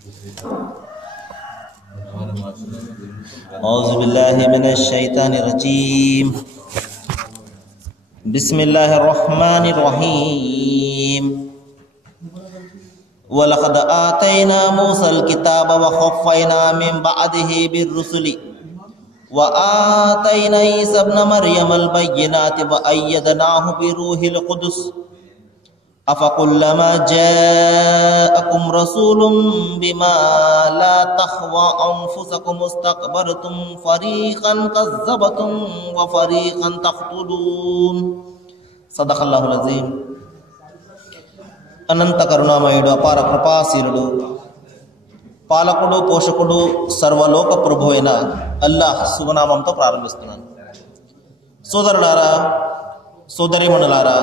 औज़ुबिल्लाहिमिनश्शैतानिर्रजीम बिस्मिल्लाहिर्रहमानिर्रहीम वलक़द आतैना मूसल किताब व ख़फ़्फ़ैना मिन बअदिही बिर्रुसुलि व आतैना ईसा इब्न मर्यमल बय्यिनाति व अय्यदनाहु बिरूहिल क़ुदुस अफ़कुल्लमा जाअकुम रसूलुम बिमा ला तहवा अंफुसकुम इस्तकबरतुम फरीक़न कज़्ज़बतुम व फरीक़न तक़्तुलून। सदक़ल्लाहुल अज़ीम। అనంత కరుణామయుడు, అపార కృపాశీలుడు, పాలకుడు, పోషకుడు, సర్వలోక ప్రభు అయిన అల్లాహ్ శుభనామంతో ప్రారంభిస్తున్నాను. సోదరులారా, సోదరీమణులారా,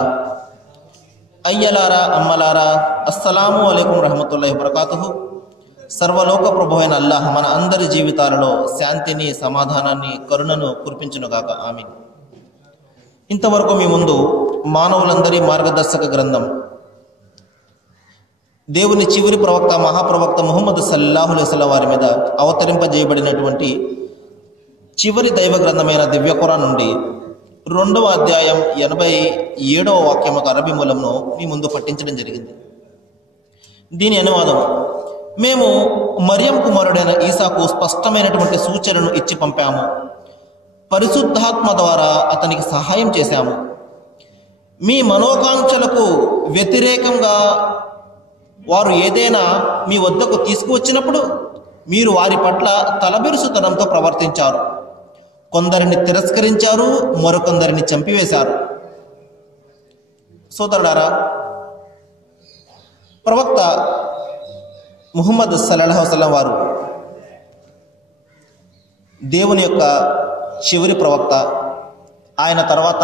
అయ్యలారా, అమ్మలారా, అస్సలాము అలైకుం రహమతుల్లాహి వబరకాతుహు. సర్వలోక ప్రభు అయిన అల్లాహ్ మన అందరి జీవితాలలో శాంతిని, సమాధానాన్ని, కరుణను కురిపించునుగాక. ఆమీన్. ఇంతవరకు మీ ముందు మానవులందరి మార్గదర్శక గ్రంథం, దేవుని చివరి ప్రవక్త, మహాప్రవక్త ముహమ్మద్ సల్లల్లాహు అలైహి వసల్లం వారి మీద అవతరింపజేయబడినటువంటి చివరి దైవ గ్రంథమైన దివ్య ఖురాన్ నుండి 2వ అధ్యాయం 87వ వాక్యం ఒక అరబీ మూలంలో మీ ముందు పట్టించడం జరిగింది. దీని అనువాదం: మేము మరియం కుమారుడైన ఈసాకు స్పష్టమైనటువంటి సూచనను ఇచ్చి పంపాము, పరిశుద్ధాత్మ ద్వారా అతనికి సహాయం చేశాము. మీ మనోకాంక్షలకు వ్యతిరేకంగా వారు ఏదైనా మీ వద్దకు తీసుకువచ్చినప్పుడు మీరు వారి పట్ల తలబిరుసుతనంతో ప్రవర్తించారు. కొందరిని తిరస్కరించారు, మరికొందరిని చంపివేశారు. సోదరులారా, ప్రవక్త ముహమ్మద్ సల్లల్లాహు అలైహి వసల్లం వారు దేవుని యొక్క చివరి ప్రవక్త. ఆయన తర్వాత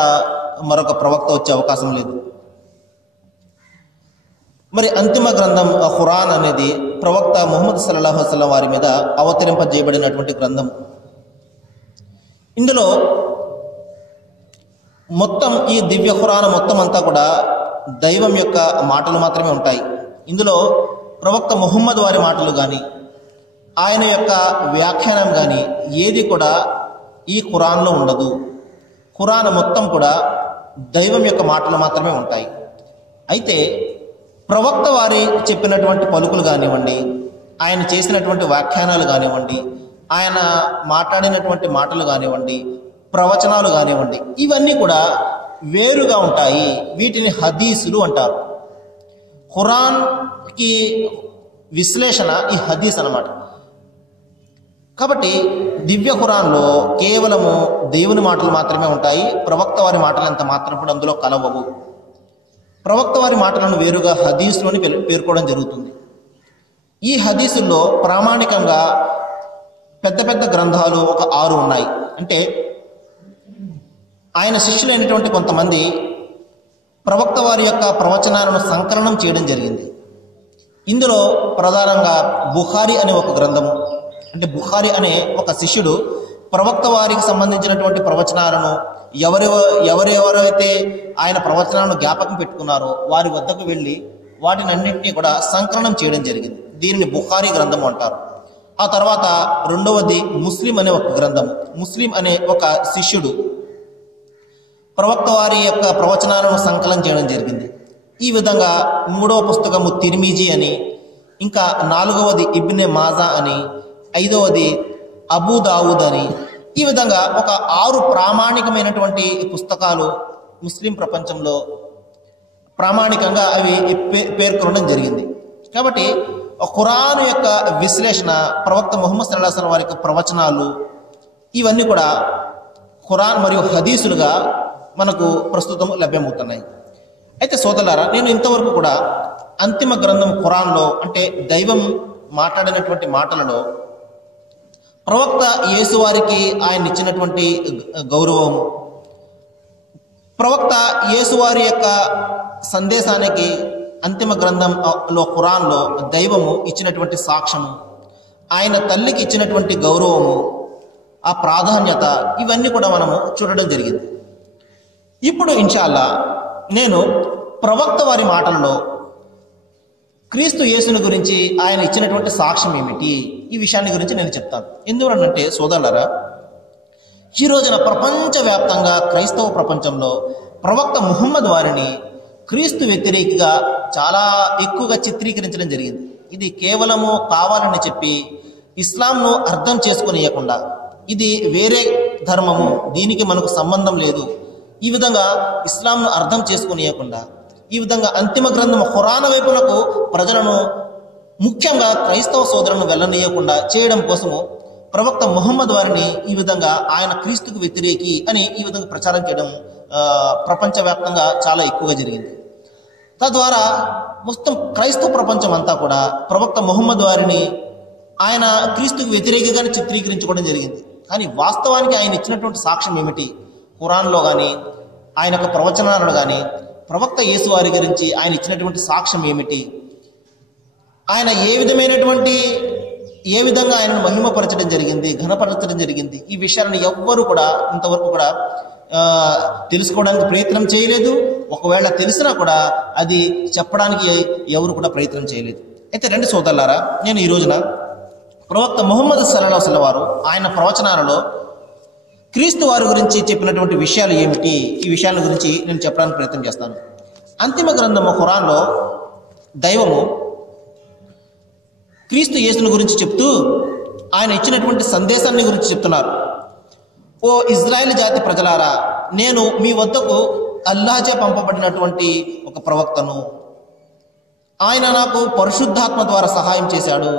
మరొక ప్రవక్త వచ్చే అవకాశం లేదు. మరి అంతిమ గ్రంథం ఖురాన్ అనేది ప్రవక్త ముహమ్మద్ సల్లల్లాహు అలైహి వసల్లం వారి మీద అవతరింపజేయబడినటువంటి గ్రంథం. ఇందులో మొత్తం ఈ దివ్య ఖురాన్ మొత్తం అంతా కూడా దైవం యొక్క మాటలు మాత్రమే ఉంటాయి. ఇందులో ప్రవక్త ముహమ్మద్ వారి మాటలు కానీ, ఆయన యొక్క వ్యాఖ్యానం కానీ ఏది కూడా ఈ ఖురాన్లో ఉండదు. ఖురాన్ మొత్తం కూడా దైవం యొక్క మాటలు మాత్రమే ఉంటాయి. అయితే ప్రవక్త వారి చెప్పినటువంటి పలుకులు కానివ్వండి, ఆయన చేసినటువంటి వ్యాఖ్యానాలు కానివ్వండి, ఆయన మాట్లాడినటువంటి మాటలు కానివ్వండి, ప్రవచనాలు కానివ్వండి, ఇవన్నీ కూడా వేరుగా ఉంటాయి. వీటిని హదీసులు అంటారు. ఖురాన్కి విశ్లేషణ ఈ హదీస్ అన్నమాట. కాబట్టి దివ్య ఖురాన్లో కేవలము దేవుని మాటలు మాత్రమే ఉంటాయి. ప్రవక్త వారి మాటలు అంత మాత్రం కూడా అందులో కలవవు. ప్రవక్త వారి మాటలను వేరుగా హదీసులోని పేర్కోవడం జరుగుతుంది. ఈ హదీసుల్లో ప్రామాణికంగా పెద్ద పెద్ద గ్రంథాలు ఒక 6 ఉన్నాయి. అంటే ఆయన శిష్యులైనటువంటి కొంతమంది ప్రవక్త వారి యొక్క ప్రవచనాలను సంకలనం చేయడం జరిగింది. ఇందులో ప్రధానంగా బుఖారీ అనే ఒక గ్రంథము, అంటే బుఖారీ అనే ఒక శిష్యుడు ప్రవక్త వారికి సంబంధించినటువంటి ప్రవచనాలను ఎవరెవరైతే ఆయన ప్రవచనాలను జ్ఞాపకం పెట్టుకున్నారో వారి వద్దకు వెళ్ళి వాటిని అన్నింటినీ కూడా సంకలనం చేయడం జరిగింది. దీనిని బుఖారీ గ్రంథం అంటారు. ఆ తర్వాత రెండవది ముస్లిం అనే ఒక గ్రంథం. ముస్లిం అనే ఒక శిష్యుడు ప్రవక్త వారి యొక్క ప్రవచనాలను సంకలనం చేయడం జరిగింది. ఈ విధంగా 3వ పుస్తకము తిర్మిజీ అని, ఇంకా 4వది ఇబ్నె మాజా అని, 5వది అబూ దావుద్ అని, ఈ విధంగా ఒక 6 ప్రామాణికమైనటువంటి పుస్తకాలు ముస్లిం ప్రపంచంలో ప్రామాణికంగా అవి పేర్కొనడం జరిగింది. కాబట్టి ఖురాన్ యొక్క విశ్లేషణ, ప్రవక్త ముహమ్మద్ సల్లల్లాహు అలైహి వసల్లం వారి యొక్క ప్రవచనాలు, ఇవన్నీ కూడా ఖురాన్ మరియు హదీసులుగా మనకు ప్రస్తుతం లభ్యమవుతున్నాయి. అయితే సోదరులారా, నేను ఇంతవరకు కూడా అంతిమ గ్రంథం ఖురాన్లో, అంటే దైవం మాట్లాడినటువంటి మాటలలో ప్రవక్త యేసు వారికి ఆయన ఇచ్చినటువంటి గౌరవం, ప్రవక్త యేసు వారి యొక్క సందేశానికి అంతిమ గ్రంథంలో ఖురాన్లో దైవము ఇచ్చినటువంటి సాక్ష్యము, ఆయన తల్లికి ఇచ్చినటువంటి గౌరవము, ఆ ప్రాధాన్యత, ఇవన్నీ కూడా మనము చూడడం జరిగింది. ఇప్పుడు ఇన్షాల్లా నేను ప్రవక్త వారి మాటలలో క్రీస్తు యేసుని గురించి ఆయన ఇచ్చినటువంటి సాక్ష్యం ఏమిటి, ఈ విషయాన్ని గురించి నేను చెప్తాను. ఎందువలనంటే సోదరులారా, ఈ రోజున ప్రపంచవ్యాప్తంగా క్రైస్తవ ప్రపంచంలో ప్రవక్త ముహమ్మద్ వారిని క్రీస్తు వ్యతిరేకిగా చాలా ఎక్కువగా చిత్రీకరించడం జరిగింది. ఇది కేవలము కావాలని చెప్పి ఇస్లాంను అర్థం చేసుకునియకుండా, ఇది వేరే ధర్మము, దీనికి మనకు సంబంధం లేదు, ఈ విధంగా ఇస్లాంను అర్థం చేసుకునియకుండా, ఈ విధంగా అంతిమ గ్రంథం ఖురాన్ వైపునకు ప్రజలను, ముఖ్యంగా క్రైస్తవ సోదరులను వెళ్ళనీయకుండా చేయడం కోసము ప్రవక్త ముహమ్మద్ వారిని ఈ విధంగా ఆయన క్రీస్తుకు వ్యతిరేకి అని ఈ విధంగా ప్రచారం చేయడం ప్రపంచవ్యాప్తంగా చాలా ఎక్కువగా జరిగింది. తద్వారా మొత్తం క్రైస్తవ ప్రపంచం అంతా కూడా ప్రవక్త ముహమ్మద్ వారిని ఆయన క్రీస్తుకు వ్యతిరేకిగానే చిత్రీకరించుకోవడం జరిగింది. కానీ వాస్తవానికి ఆయన ఇచ్చినటువంటి సాక్ష్యం ఏమిటి, ఖురాన్లో కానీ ఆయన యొక్క ప్రవచనాలను కానీ ప్రవక్త యేసు వారి గురించి ఆయన ఇచ్చినటువంటి సాక్ష్యం ఏమిటి, ఆయన ఏ విధంగా ఆయనను మహిమపరచడం జరిగింది, ఘనపరచడం జరిగింది, ఈ విషయాలను ఎవ్వరూ కూడా ఇంతవరకు కూడా తెలుసుకోవడానికి ప్రయత్నం చేయలేదు. ఒకవేళ తెలిసినా కూడా అది చెప్పడానికి ఎవరు కూడా ప్రయత్నం చేయలేదు. అయితే రండి సోదరులారా, నేను ఈ రోజున ప్రవక్త ముహమ్మద్ సల్లల్లాహు అలైహి వసల్లం వారు ఆయన ప్రవచనాలలో క్రీస్తు వారి గురించి చెప్పినటువంటి విషయాలు ఏమిటి, ఈ విషయాల గురించి నేను చెప్పడానికి ప్రయత్నం చేస్తాను. అంతిమ గ్రంథము ఖురాన్లో దైవము క్రీస్తు యేసుని గురించి చెప్తూ ఆయన ఇచ్చినటువంటి సందేశాన్ని గురించి చెప్తున్నారు. ఓ ఇజ్రాయేల్ జాతి ప్రజలారా, నేను మీ వద్దకు అల్లాహచే పంపబడినటువంటి ఒక ప్రవక్తను. ఆయన నాకు పరిశుద్ధాత్మ ద్వారా సహాయం చేశాడు,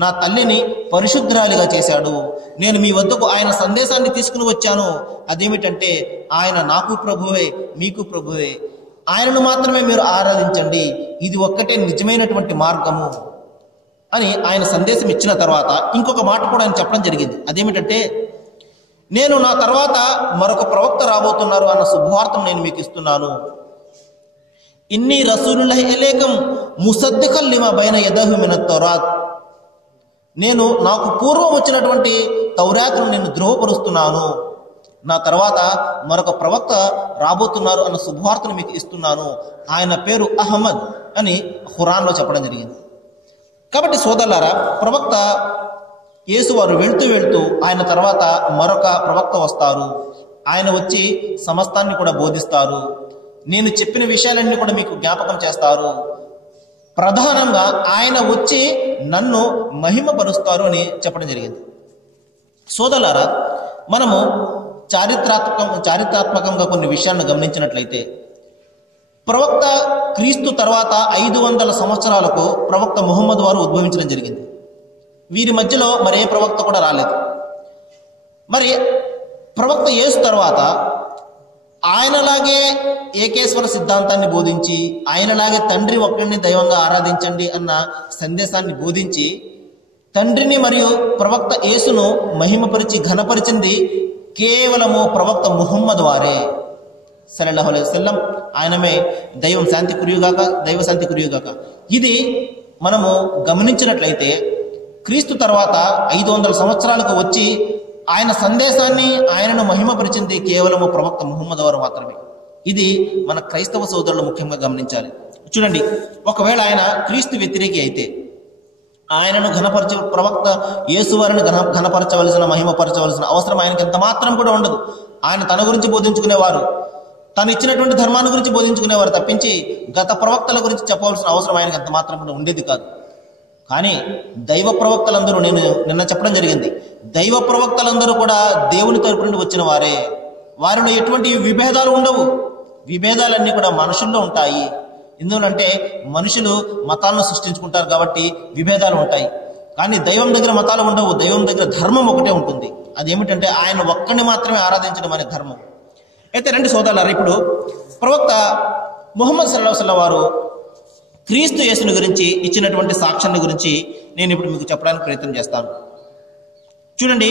నా తల్లిని పరిశుద్ధురాలిగా చేశాడు. నేను మీ వద్దకు ఆయన సందేశాన్ని తీసుకుని వచ్చాను. అదేమిటంటే ఆయన నాకు ప్రభువే, మీకు ప్రభువే, ఆయనను మాత్రమే మీరు ఆరాధించండి, ఇది ఒక్కటే నిజమైనటువంటి మార్గము అని ఆయన సందేశం ఇచ్చిన తర్వాత ఇంకొక మాట కూడా ఆయన చెప్పడం జరిగింది. అదేమిటంటే, నేను నా తర్వాత మరొక ప్రవక్త రాబోతున్నారు అన్న శుభవార్తను నేను మీకు ఇస్తున్నాను. ఇన్ని రసూలుల్లాహి ఇలైకుం ముసద్దిఖల్ లిమా బైన యదహు మినత్ తౌరాత్, నేను నాకు పూర్వం వచ్చినటువంటి తౌరాత్ను నేను ద్రోహపరుస్తున్నాను, నా తర్వాత మరొక ప్రవక్త రాబోతున్నారు అన్న శుభవార్తను మీకు ఇస్తున్నాను. ఆయన పేరు అహ్మద్ అని ఖురాన్లో చెప్పడం జరిగింది. కాబట్టి సోదరులారా, ప్రవక్త యేసు వారు వెళ్తూ ఆయన తర్వాత మరొక ప్రవక్త వస్తారు. ఆయన వచ్చి సమస్తాన్ని కూడా బోధిస్తారు. నేను చెప్పిన విషయాలన్నీ కూడా మీకు జ్ఞాపకం చేస్తారు. ప్రధానంగా ఆయన వచ్చి నన్ను మహిమపరుస్తారు అని చెప్పడం జరిగింది. సోదరులారా, మనము చారిత్రాత్మకంగా కొన్ని విషయాలను గమనించినట్లయితే, ప్రవక్త క్రీస్తు తర్వాత 500 సంవత్సరాలకు ప్రవక్త ముహమ్మద్ వారు ఉద్భవించడం జరిగింది. వీరి మధ్యలో మరే ప్రవక్త కూడా రాలేదు. మరి ప్రవక్త యేసు తర్వాత ఆయనలాగే ఏకేశ్వర సిద్ధాంతాన్ని బోధించి, ఆయనలాగే తండ్రి ఒక్కడిని దైవంగా ఆరాధించండి అన్న సందేశాన్ని బోధించి, తండ్రిని మరియు ప్రవక్త యేసును మహిమపరిచి ఘనపరిచింది కేవలము ప్రవక్త ముహమ్మద్ వారే సల్లల్లాహు అలైహి వసల్లం. ఆయనమే దైవం శాంతి కురియుగాక, దైవ శాంతి కురియుగాక. ఇది మనము గమనించినట్లయితే క్రీస్తు తర్వాత 500 సంవత్సరాలకు వచ్చి ఆయన సందేశాన్ని, ఆయనను మహిమపరిచింది కేవలము ప్రవక్త ముహమ్మద్ వారు మాత్రమే. ఇది మన క్రైస్తవ సోదరులు ముఖ్యంగా గమనించాలి. చూడండి, ఒకవేళ ఆయన క్రీస్తు వ్యతిరేకి అయితే ఆయనను ప్రవక్త యేసు వారిని ఘనపరచవలసిన, మహిమపరచవలసిన అవసరం ఆయనకి ఎంత మాత్రం కూడా ఉండదు. ఆయన తన గురించి బోధించుకునేవారు, తను ఇచ్చినటువంటి ధర్మాన్ని గురించి బోధించుకునేవారు తప్పించి గత ప్రవక్తల గురించి చెప్పవలసిన అవసరం ఆయనకి ఎంత మాత్రం కూడా ఉండేది కాదు. కానీ దైవ ప్రవక్తలందరూ, నేను నిన్న చెప్పడం జరిగింది, దైవ ప్రవక్తలందరూ కూడా దేవుని తరపు నుండి వచ్చిన వారే. వారిలో ఎటువంటి విభేదాలు ఉండవు. విభేదాలన్నీ కూడా మనుషుల్లో ఉంటాయి. ఎందుకంటే మనుషులు మతాలను సృష్టించుకుంటారు కాబట్టి విభేదాలు ఉంటాయి. కానీ దైవం దగ్గర మతాలు ఉండవు. దైవం దగ్గర ధర్మం ఒకటే ఉంటుంది. అదేమిటంటే ఆయన ఒక్కడిని మాత్రమే ఆరాధించడం అనే ధర్మం. అయితే రండి సోదరులారా, ఇప్పుడు ప్రవక్త ముహమ్మద్ సల్లల్లాహు అలైహి వసల్లం వారు క్రీస్తు యేసుని గురించి ఇచ్చినటువంటి సాక్ష్యాన్ని గురించి నేను ఇప్పుడు మీకు చెప్పడానికి ప్రయత్నం చేస్తాను. చూడండి,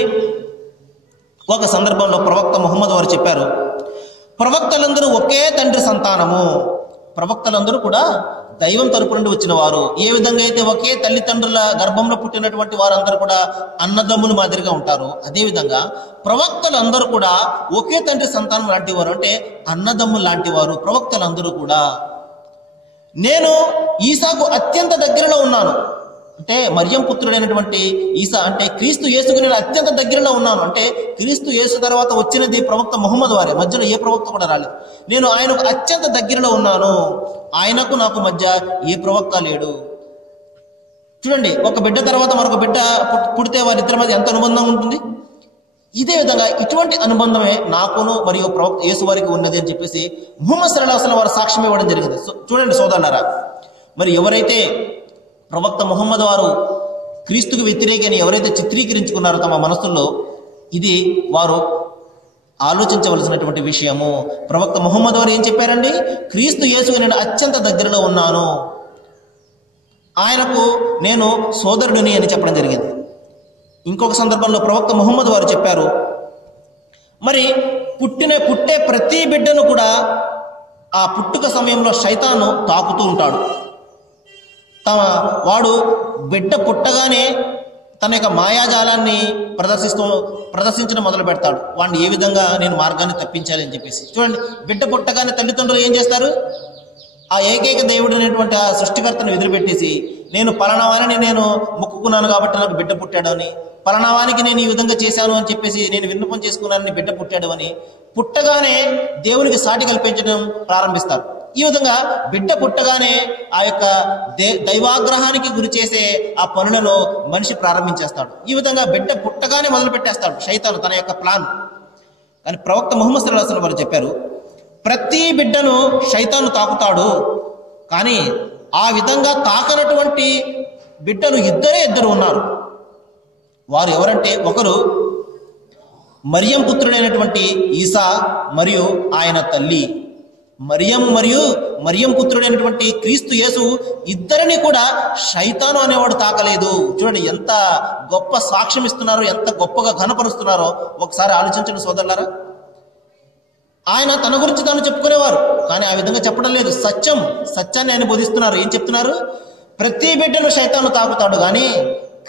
ఒక సందర్భంలో ప్రవక్త ముహమ్మద్ వారు చెప్పారు, ప్రవక్తలందరూ ఒకే తండ్రి సంతానము. ప్రవక్తలందరూ కూడా దైవం తరపు నుండి వచ్చిన వారు. ఏ విధంగా అయితే ఒకే తల్లిదండ్రుల గర్భంలో పుట్టినటువంటి వారందరూ కూడా అన్నదమ్ములు మాదిరిగా ఉంటారు, అదేవిధంగా ప్రవక్తలందరూ కూడా ఒకే తండ్రి సంతానం లాంటి వారు, అంటే అన్నదమ్ములు లాంటి వారు ప్రవక్తలందరూ కూడా. నేను ఈసాకు అత్యంత దగ్గరలో ఉన్నాను. అంటే మరియం పుత్రుడైనటువంటి ఈసా అంటే క్రీస్తు యేసుకు నేను అత్యంత దగ్గరలో ఉన్నాను. అంటే క్రీస్తు యేసు తర్వాత వచ్చినది ప్రవక్త ముహమ్మద్ వారే, మధ్యలో ఏ ప్రవక్త కూడా రాలేదు. నేను ఆయనకు అత్యంత దగ్గరలో ఉన్నాను, ఆయనకు నాకు మధ్య ఏ ప్రవక్త లేడు. చూడండి, ఒక బిడ్డ తర్వాత మరొక బిడ్డ పుడితే వారిద్దరి మధ్య ఎంత అనుబంధం ఉంటుంది. ఇదే విధంగా ఇటువంటి అనుబంధమే నాకును మరియు ప్రవక్త యేసు వారికి ఉన్నది అని చెప్పేసి ముహమ్మద్ సల్లల్లాహు అలైహి వసల్లం వారు సాక్ష్యం ఇవ్వడం జరిగింది. చూడండి సోదరులారా, మరి ఎవరైతే ప్రవక్త ముహమ్మద్ వారు క్రీస్తుకు వ్యతిరేకని ఎవరైతే చిత్రీకరించుకున్నారో తమ మనసుల్లో, ఇది వారు ఆలోచించవలసినటువంటి విషయము. ప్రవక్త ముహమ్మద్ వారు ఏం చెప్పారండి? క్రీస్తు యేసుకు నేను అత్యంత దగ్గరలో ఉన్నాను, ఆయనకు నేను సోదరుడిని అని చెప్పడం జరిగింది. ఇంకొక సందర్భంలో ప్రవక్త ముహమ్మద్ వారు చెప్పారు, మరి పుట్టే ప్రతి బిడ్డను కూడా ఆ పుట్టుక సమయంలో శైతాను తాకుతూ ఉంటాడు. వాడు బిడ్డ పుట్టగానే తన యొక్క మాయాజాలాన్ని ప్రదర్శించడం మొదలు పెడతాడు. వాడిని ఏ విధంగా నేను మార్గాన్ని తప్పించాలి అని చెప్పేసి. చూడండి, బిడ్డ పుట్టగానే తల్లిదండ్రులు ఏం చేస్తారు? ఆ ఏకైక దేవుడు అనేటువంటి ఆ సృష్టికర్తను ఎదురుపెట్టేసి, నేను పలానావాని నేను మొక్కుకున్నాను కాబట్టి నాకు బిడ్డ పుట్టాడు అని, పలానావానికి నేను ఈ విధంగా చేశాను అని చెప్పేసి నేను విన్నపం చేసుకున్నానని బిడ్డ పుట్టాడు అని పుట్టగానే దేవునికి సాటి కల్పించడం ప్రారంభిస్తారు. ఈ విధంగా బిడ్డ పుట్టగానే ఆ యొక్క దైవాగ్రహానికి గురి చేసే ఆ పనులలో మనిషి ప్రారంభించేస్తాడు. ఈ విధంగా బిడ్డ పుట్టగానే మొదలు పెట్టేస్తాడు శైతాను తన యొక్క ప్లాన్. కానీ ప్రవక్త ముహమ్మద్ సల్లల్లాహు అలైహి వసల్లం వారు చెప్పారు, ప్రతి బిడ్డను శైతాను తాకుతాడు, కానీ ఆ విధంగా తాకనటువంటి బిడ్డలు ఇద్దరు ఉన్నారు. వారు ఎవరంటే, ఒకరు మరియం పుత్రుడైనటువంటి ఈసా మరియు ఆయన తల్లి. మరియం పుత్రుడైనటువంటి క్రీస్తు యేసు ఇద్దరిని కూడా శైతాను అనేవాడు తాకలేదు. చూడండి ఎంత గొప్ప సాక్ష్యం ఇస్తున్నారో, ఎంత గొప్పగా ఘనపరుస్తున్నారో ఒకసారి ఆలోచించండి సోదరులారా. ఆయన తన గురించి తాను చెప్పుకునేవారు, కానీ ఆ విధంగా చెప్పడం లేదు. సత్యాన్ని ఆయన బోధిస్తున్నారు. ఏం చెప్తున్నారు? ప్రతి బిడ్డను శైతాను తాకుతాడు, కానీ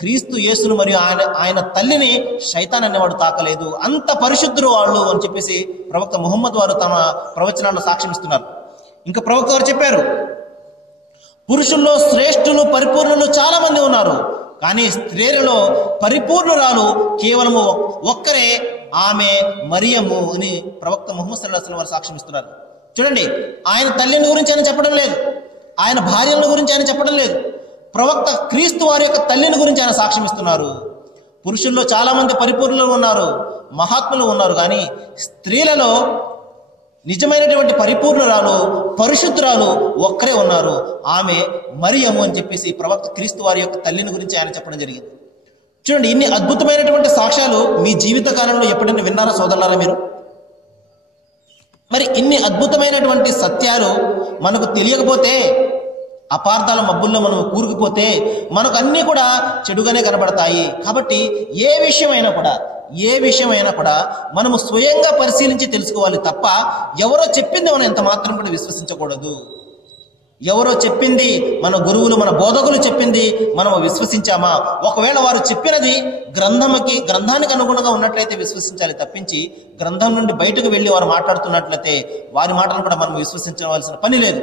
క్రీస్తు యేసును మరియు ఆయన తల్లిని శైతాన్ అనేవాడు తాకలేదు. అంత పరిశుద్ధులు వాళ్ళు అని చెప్పేసి ప్రవక్త ముహమ్మద్ వారు తమ ప్రవచనాల్లో సాక్ష్యం ఇస్తున్నారు. ఇంకా ప్రవక్త వారు చెప్పారు, పురుషుల్లో శ్రేష్ఠులు పరిపూర్ణులు చాలా మంది ఉన్నారు, కానీ స్త్రీలలో పరిపూర్ణురాలు కేవలము ఒక్కరే, ఆమె మరియము అని ప్రవక్త ముహమ్మద్ సల్లల్లాహు అలైహి వసల్లం వారు సాక్ష్యం ఇస్తున్నారు. చూడండి, ఆయన తల్లిని గురించి ఆయన చెప్పడం లేదు, ఆయన భార్యల గురించి ఆయన చెప్పడం లేదు. ప్రవక్త క్రీస్తు వారి యొక్క తల్లిని గురించి ఆయన సాక్ష్యం ఇస్తున్నారు. పురుషుల్లో చాలా మంది పరిపూర్ణులు ఉన్నారు, మహాత్ములు ఉన్నారు, కానీ స్త్రీలలో నిజమైనటువంటి పరిపూర్ణురాలు పరిశుద్ధురాలు ఒక్కరే ఉన్నారు, ఆమె మరియము అని చెప్పేసి ప్రవక్త క్రీస్తు వారి యొక్క తల్లిని గురించి ఆయన చెప్పడం జరిగింది. చూడండి, ఇన్ని అద్భుతమైనటువంటి సాక్ష్యాలు మీ జీవిత కాలంలో ఎప్పుడైనా విన్నారా సోదరులారా మీరు? మరి ఇన్ని అద్భుతమైనటువంటి సత్యాలు మనకు తెలియకపోతే, అపార్థాల మబ్బుల్లో మనం కూరుకుపోతే మనకు అన్నీ కూడా చెడుగానే కనబడతాయి. కాబట్టి ఏ విషయమైనా కూడా మనము స్వయంగా పరిశీలించి తెలుసుకోవాలి తప్ప ఎవరో చెప్పింది మనం ఎంత మాత్రం కూడా విశ్వసించకూడదు. ఎవరో చెప్పింది, మన గురువులు మన బోధకులు చెప్పింది మనము విశ్వసించామా? ఒకవేళ వారు చెప్పినది గ్రంథానికి అనుగుణంగా ఉన్నట్లయితే విశ్వసించాలి తప్పించి, గ్రంథం నుండి బయటకు వెళ్ళి వారు మాట్లాడుతున్నట్లయితే వారి మాటలను కూడా మనం విశ్వసించవలసిన పని లేదు.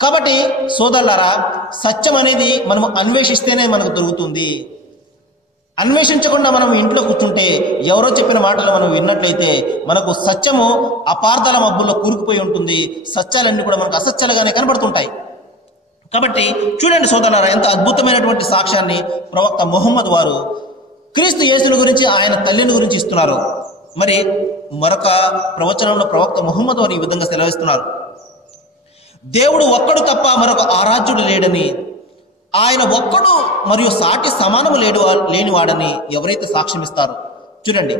కాబట్టి సోదరులారా, సత్యం అనేది మనము అన్వేషిస్తేనే మనకు దొరుకుతుంది. అన్వేషించకుండా మనం ఇంట్లో కూర్చుంటే, ఎవరో చెప్పిన మాటలు మనం విన్నట్లయితే మనకు సత్యము అపార్థాల మబ్బుల్లో కూరుకుపోయి ఉంటుంది. సత్యాలన్నీ కూడా మనకు అసత్యాలుగానే కనబడుతుంటాయి. కాబట్టి చూడండి సోదరులారా, ఎంత అద్భుతమైనటువంటి సాక్ష్యాన్ని ప్రవక్త ముహమ్మద్ వారు క్రీస్తు యేసుని గురించి, ఆయన తల్లిని గురించి ఇస్తున్నారు. మరి మరొక ప్రవచనంలో ప్రవక్త ముహమ్మద్ వారు ఈ విధంగా సెలవిస్తున్నారు, దేవుడు ఒక్కడు తప్ప మరొక ఆరాధ్యుడు లేడని, ఆయన ఒక్కడు మరియు సాటి సమానము లేనివాడని ఎవరైతే సాక్ష్యం ఇస్తారో. చూడండి,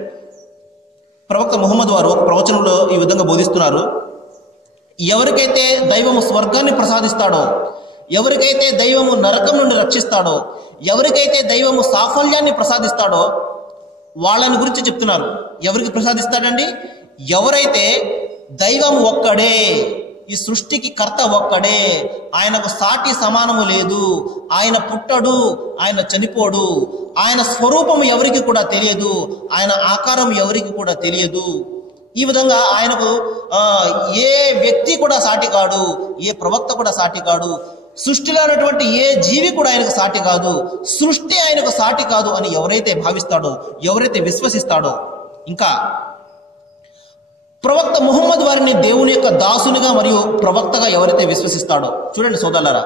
ప్రవక్త ముహమ్మద్ వారు ఒక ప్రవచనంలో ఈ విధంగా బోధిస్తున్నారు, ఎవరికైతే దైవము స్వర్గాన్ని ప్రసాదిస్తాడో, ఎవరికైతే దైవము నరకం నుండి రక్షిస్తాడో, ఎవరికైతే దైవము సాఫల్యాన్ని ప్రసాదిస్తాడో వాళ్ళని గురించి చెప్తున్నారు. ఎవరికి ప్రసాదిస్తాడండి? ఎవరైతే దైవం ఒక్కడే, ఈ సృష్టికి కర్త ఒక్కడే, ఆయనకు సాటి సమానము లేదు, ఆయన పుట్టడు, ఆయన చనిపోడు, ఆయన స్వరూపము ఎవరికి కూడా తెలియదు, ఆయన ఆకారం ఎవరికి కూడా తెలియదు. ఈ విధంగా ఆయనకు ఏ వ్యక్తి కూడా సాటి కాడు, ఏ ప్రవక్త కూడా సాటి కాడు, సృష్టిలో ఉన్నటువంటి ఏ జీవి కూడా ఆయనకు సాటి కాదు, సృష్టి ఆయనకు సాటి కాదు అని ఎవరైతే భావిస్తాడో, ఎవరైతే విశ్వసిస్తాడో, ఇంకా ప్రవక్త ముహమ్మద్ వారిని దేవుని యొక్క దాసునిగా మరియు ప్రవక్తగా ఎవరైతే విశ్వసిస్తాడో, చూడండి సోదరులారా,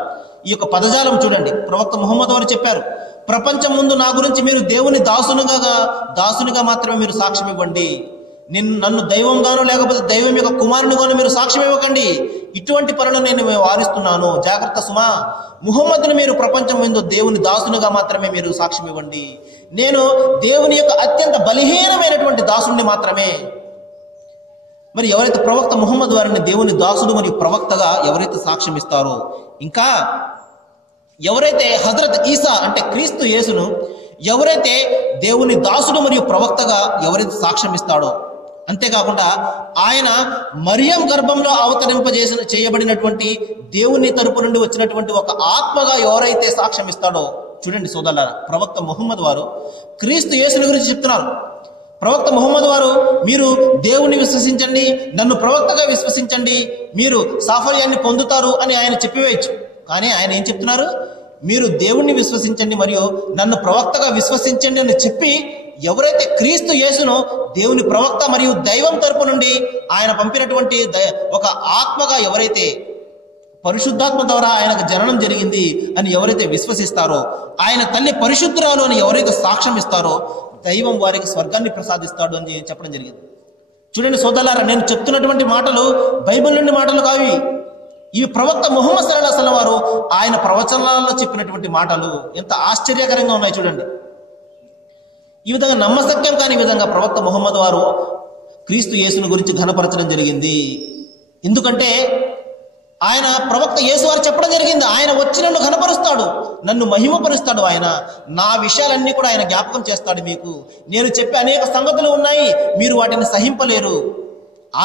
ఈ యొక్క పదజాలం చూడండి. ప్రవక్త ముహమ్మద్ వారు చెప్పారు, ప్రపంచం ముందు నా గురించి మీరు దేవుని దాసునిగా మాత్రమే మీరు సాక్ష్యం ఇవ్వండి. నన్ను దైవంగానో లేకపోతే దైవం యొక్క కుమారునిగానో మీరు సాక్ష్యం ఇవ్వకండి. ఇటువంటి పనులు నేను వారిస్తున్నాను, జాగ్రత్త సుమా. ముహమ్మద్ని మీరు ప్రపంచం ముందు దేవుని దాసునిగా మాత్రమే మీరు సాక్ష్యం ఇవ్వండి. నేను దేవుని యొక్క అత్యంత బలహీనమైనటువంటి దాసుని మాత్రమే. మరి ఎవరైతే ప్రవక్త ముహమ్మద్ వారిని దేవుని దాసుడు మరియు ప్రవక్తగా ఎవరైతే సాక్ష్యం ఇస్తారో, ఇంకా ఎవరైతే హజరత్ ఈసా అంటే క్రీస్తు యేసును ఎవరైతే దేవుని దాసుడు మరియు ప్రవక్తగా ఎవరైతే సాక్ష్యం ఇస్తాడో, అంతేకాకుండా ఆయన మరియం గర్భంలో చేయబడినటువంటి దేవుని తరపు నుండి వచ్చినటువంటి ఒక ఆత్మగా ఎవరైతే సాక్ష్యం ఇస్తాడో, చూడండి సోదరులారా, ప్రవక్త ముహమ్మద్ వారు క్రీస్తు యేసుని గురించి చెప్తున్నారు. ప్రవక్త ముహమ్మద్ వారు మీరు దేవుని విశ్వసించండి, నన్ను ప్రవక్తగా విశ్వసించండి, మీరు సాఫల్యాన్ని పొందుతారు అని ఆయన చెప్పివేయచ్చు. కానీ ఆయన ఏం చెప్తున్నారు? మీరు దేవుణ్ణి విశ్వసించండి మరియు నన్ను ప్రవక్తగా విశ్వసించండి అని చెప్పి, ఎవరైతే క్రీస్తు యేసును దేవుని ప్రవక్త మరియు దైవం తరపు నుండి ఆయన పంపినటువంటి ఒక ఆత్మగా ఎవరైతే పరిశుద్ధాత్మ ద్వారా ఆయనకు జననం జరిగింది అని ఎవరైతే విశ్వసిస్తారో, ఆయన తల్లి పరిశుద్ధురాలు అని ఎవరైతే సాక్ష్యం ఇస్తారో, దైవం వారికి స్వర్గాన్ని ప్రసాదిస్తాడు అని చెప్పడం జరిగింది. చూడండి సోదరులారా, నేను చెప్తున్నటువంటి మాటలు బైబిల్ నుండి మాటలు కావి. ఇవి ప్రవక్త ముహమ్మద్ సల్లల్లాహు అలైహి వసల్లం వారు ఆయన ప్రవచనాల్లో చెప్పినటువంటి మాటలు. ఎంత ఆశ్చర్యకరంగా ఉన్నాయి చూడండి. ఈ విధంగా నమ్మశక్యం కాని విధంగా ప్రవక్త ముహమ్మద్ వారు క్రీస్తు యేసుని గురించి ఘనపరచడం జరిగింది. ఎందుకంటే ఆయన ప్రవక్త యేసు వారు చెప్పడం జరిగింది, ఆయన వచ్చి నన్ను ఘనపరుస్తాడు, నన్ను మహిమపరుస్తాడు, ఆయన నా విషయాలన్నీ కూడా ఆయన జ్ఞాపకం చేస్తాడు. మీకు నేను చెప్పే అనేక సంగతులు ఉన్నాయి, మీరు వాటిని సహింపలేరు.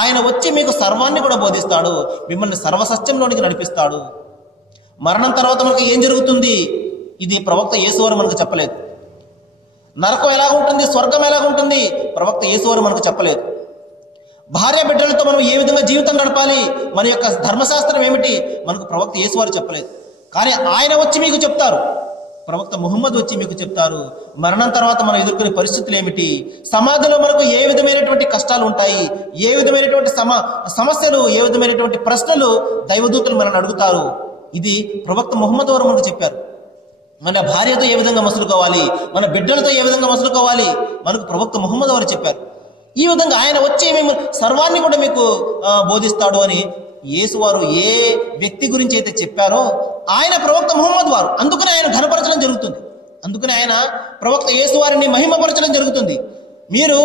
ఆయన వచ్చి మీకు సర్వాన్ని కూడా బోధిస్తాడు, మిమ్మల్ని సర్వసత్యంలోనికి నడిపిస్తాడు. మరణం తర్వాత మనకు ఏం జరుగుతుంది, ఇది ప్రవక్త యేసు వారు మనకు చెప్పలేదు. నరకం ఎలాగుంటుంది, స్వర్గం ఎలాగుంటుంది, ప్రవక్త యేసు వారు మనకు చెప్పలేదు. భార్య బిడ్డలతో మనం ఏ విధంగా జీవితం గడపాలి, మన యొక్క ధర్మశాస్త్రం ఏమిటి, మనకు ప్రవక్త యేసు వారు చెప్పలేదు. కానీ ఆయన వచ్చి మీకు చెప్తారు, ప్రవక్త ముహమ్మద్ వచ్చి మీకు చెప్తారు మరణం తర్వాత మనం ఎదుర్కొనే పరిస్థితులు ఏమిటి, సమాధిలో మనకు ఏ విధమైనటువంటి కష్టాలు ఉంటాయి, ఏ విధమైనటువంటి సమస్యలు, ఏ విధమైనటువంటి ప్రశ్నలు దైవదూతలు మనల్ని అడుగుతారు. ఇది ప్రవక్త ముహమ్మద్ వారు మనకు చెప్పారు. మన భార్యతో ఏ విధంగా మసులుకోవాలి, మన బిడ్డలతో ఏ విధంగా మసులుకోవాలి, మనకు ప్రవక్త ముహమ్మద్ వారు చెప్పారు. ఈ విధంగా ఆయన వచ్చి మేము సర్వాన్ని కూడా మీకు బోధిస్తాడు అని యేసు వారు ఏ వ్యక్తి గురించి అయితే చెప్పారో ఆయన ప్రవక్త ముహమ్మద్ వారు. అందుకని ఆయన ఘనపరచడం జరుగుతుంది, అందుకని ఆయన ప్రవక్త యేసు వారిని మహిమపరచడం జరుగుతుంది. మీరు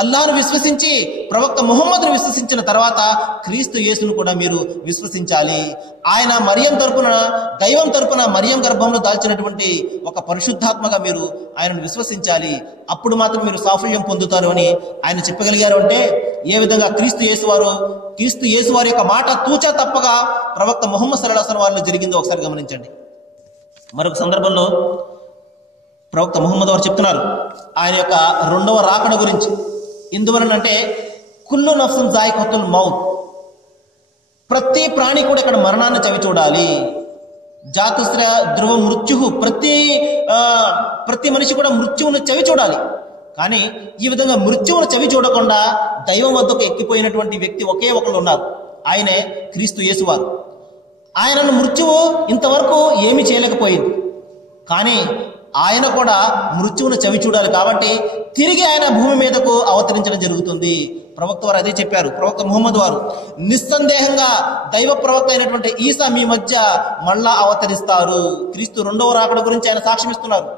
అల్లాహ్ను విశ్వసించి ప్రవక్త ముహమ్మద్ను విశ్వసించిన తర్వాత క్రీస్తు యేసును కూడా మీరు విశ్వసించాలి. ఆయన మరియం తరపున, దైవం తరపున మరియం గర్భంలో దాల్చినటువంటి ఒక పరిశుద్ధాత్మగా మీరు ఆయనను విశ్వసించాలి. అప్పుడు మాత్రం మీరు సాఫల్యం పొందుతారు అని ఆయన చెప్పగలిగారు. అంటే ఏ విధంగా క్రీస్తు యేసు వారి యొక్క మాట తూచా తప్పగా ప్రవక్త ముహమ్మద్ సల్లల్లాహు అలైహి వసల్లం వారిలో జరిగిందో ఒకసారి గమనించండి. మరొక సందర్భంలో ప్రవక్త ముహమ్మద్ వారు చెప్తున్నారు ఆయన యొక్క రెండవ రాకడ గురించి. ఎందువలనంటే కుల్లు నఫ్సున్ జాయికతుల్ మౌత్, ప్రతి ప్రాణి కూడా ఇక్కడ మరణాన్ని చవి చూడాలి. జాతుశ్ర ధ్రువ మృత్యు, ప్రతి మనిషి కూడా మృత్యువును చవి చూడాలి. కానీ ఈ విధంగా మృత్యువును చవి చూడకుండా దైవం వద్దకు ఎక్కిపోయినటువంటి వ్యక్తి ఒకే ఒకళ్ళు ఉన్నారు, ఆయనే క్రీస్తు యేసువారు. ఆయనను మృత్యువు ఇంతవరకు ఏమీ చేయలేకపోయింది, కానీ ఆయన కూడా మృత్యువును చవి చూడాలి. కాబట్టి తిరిగి ఆయన భూమి మీదకు అవతరించడం జరుగుతుంది. ప్రవక్త వారు అదే చెప్పారు. ప్రవక్త ముహమ్మద్ వారు నిస్సందేహంగా దైవ ప్రవక్త అయినటువంటి ఈసా మీ మధ్య మళ్ళా అవతరిస్తారు. క్రీస్తు రెండవ రాకడ గురించి ఆయన సాక్ష్యం ఇస్తున్నారు.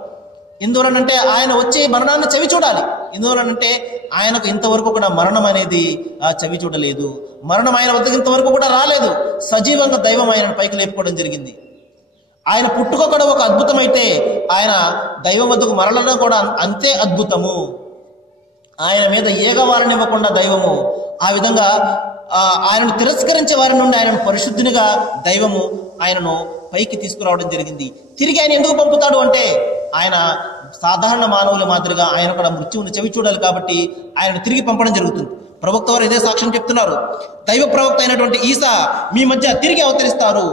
ఎందువలనంటే ఆయన వచ్చి మరణాన్ని చవి చూడాలి. ఎందువలనంటే ఆయనకు ఇంతవరకు కూడా మరణం అనేది చవి చూడలేదు, మరణం ఆయన వద్దకు ఇంతవరకు కూడా రాలేదు. సజీవంగా దైవం ఆయనను పైకి లేపుకోవడం జరిగింది. ఆయన పుట్టుక కూడా ఒక అద్భుతం అయితే ఆయన దైవం వద్దకు మరలడం కూడా అంతే అద్భుతము. ఆయన మీద ఏగవారిని ఇవ్వకుండా దైవము ఆ విధంగా ఆయనను తిరస్కరించే వారి నుండి ఆయనను పరిశుద్ధునిగా దైవము ఆయనను పైకి తీసుకురావడం జరిగింది. తిరిగి ఆయన ఎందుకు పంపుతాడు అంటే ఆయన సాధారణ మానవుల మాదిరిగా ఆయన కూడా మృత్యువుని చవి చూడాలి కాబట్టి ఆయనను తిరిగి పంపడం జరుగుతుంది. ప్రవక్త వారు ఇదే సాక్ష్యం చెప్తున్నారు. దైవ ప్రవక్త అయినటువంటి ఈసా మీ మధ్య తిరిగి అవతరిస్తారు,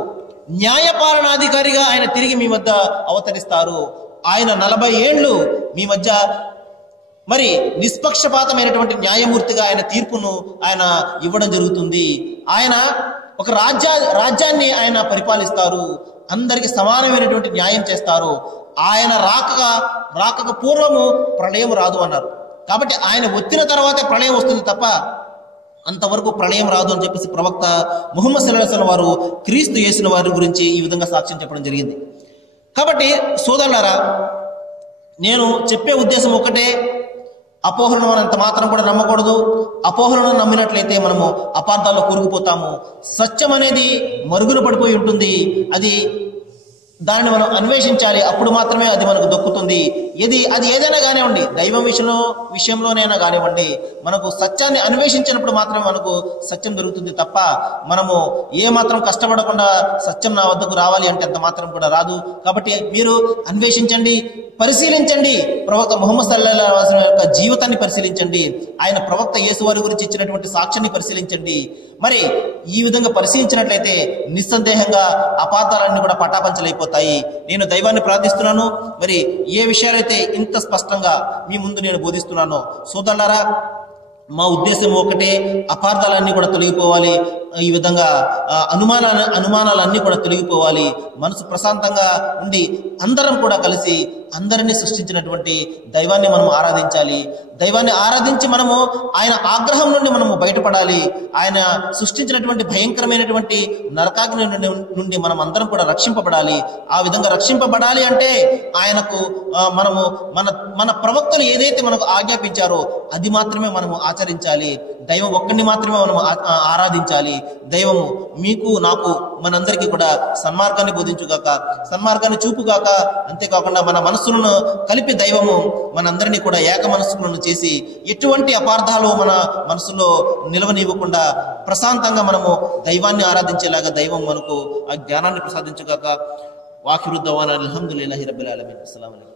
న్యాయపాలనాధికారిగా ఆయన తిరిగి మీ మధ్య అవతరిస్తారు. ఆయన 40 ఏండ్లు మీ మధ్య మరి నిష్పక్షపాతమైనటువంటి న్యాయమూర్తిగా ఆయన తీర్పును ఆయన ఇవ్వడం జరుగుతుంది. ఆయన ఒక రాజ్యాన్ని ఆయన పరిపాలిస్తారు, అందరికి సమానమైనటువంటి న్యాయం చేస్తారు. ఆయన రాకకు పూర్వము ప్రళయం రాదు అన్నారు. కాబట్టి ఆయన వచ్చిన తర్వాతే ప్రళయం వస్తుంది తప్ప అంతవరకు ప్రళయం రాదు అని చెప్పేసి ప్రవక్త ముహమ్మద్ సల్లల్లాహు అలైహి వసల్లం వారు క్రీస్తు యేసుని వారి గురించి ఈ విధంగా సాక్ష్యం చెప్పడం జరిగింది. కాబట్టి సోదరులారా, నేను చెప్పే ఉద్దేశం ఒకటే, అపోహలను అంత మాత్రం కూడా నమ్మకూడదు. అపోహలను నమ్మినట్లయితే మనము అపార్థాల్లో కూరుకుపోతాము. సత్యం అనేది మరుగున పడిపోయి ఉంటుంది, దానిని మనం అన్వేషించాలి, అప్పుడు మాత్రమే అది మనకు దొక్కుతుంది. అది ఏదైనా కానివ్వండి, దైవం విషయంలోనైనా కానివ్వండి, మనకు సత్యాన్ని అన్వేషించినప్పుడు మాత్రమే మనకు సత్యం దొరుకుతుంది తప్ప మనము ఏ మాత్రం కష్టపడకుండా సత్యం నా వద్దకు రావాలి అంటే అంత మాత్రం కూడా రాదు. కాబట్టి మీరు అన్వేషించండి, పరిశీలించండి, ప్రవక్త ముహమ్మద్ సల్లల్లాహు అలైహి వసల్లం యొక్క జీవితాన్ని పరిశీలించండి, ఆయన ప్రవక్త యేసు వారి గురించి ఇచ్చినటువంటి సాక్ష్యాన్ని పరిశీలించండి. మరి ఈ విధంగా పరిశీలించినట్లయితే నిస్సందేహంగా అపార్థాలన్నీ కూడా పటాపంచలైపోతాయి. నేను దైవాన్ని ప్రార్థిస్తున్నాను, మరి ఏ విషయాలైతే ఇంత స్పష్టంగా మీ ముందు నేను బోధిస్తున్నానో సోదరులారా, మా ఉద్దేశం ఒకటే, అపార్థాలన్నీ కూడా తొలగిపోవాలి, ఈ విధంగా అనుమానాలన్నీ కూడా తొలగిపోవాలి, మనసు ప్రశాంతంగా ఉండి అందరం కూడా కలిసి అందరినీ సృష్టించినటువంటి దైవాన్ని మనం ఆరాధించాలి. దైవాన్ని ఆరాధించి మనము ఆయన ఆగ్రహం నుండి మనము బయటపడాలి. ఆయన సృష్టించినటువంటి భయంకరమైనటువంటి నరకాగ్ని నుండి మనం అందరం కూడా రక్షింపబడాలి. ఆ విధంగా రక్షింపబడాలి అంటే ఆయనకు మనము మన ప్రవక్తలు ఏదైతే మనకు ఆజ్ఞాపించారో అది మాత్రమే మనము ఆచరించాలి. దైవం ఒక్కడిని మాత్రమే మనము ఆరాధించాలి. దైవము మీకు నాకు మనందరికీ కూడా సన్మార్గాన్ని బోధించుగాక, సన్మార్గాన్ని చూపుగాక. అంతేకాకుండా మన మనస్సులను కలిపి దైవము మనందరినీ కూడా ఏక మనస్సులను చేసి ఎటువంటి అపార్థాలు మన మనసులో నిలవనివ్వకుండా ప్రశాంతంగా మనము దైవాన్ని ఆరాధించేలాగా దైవం మనకు ఆ జ్ఞానాన్ని ప్రసాదించుగాక. వాఖిరు దవానా అల్హమ్దులిల్లాహి రబ్బిల్ ఆలమీన్. అస్సలాము అలైకుం.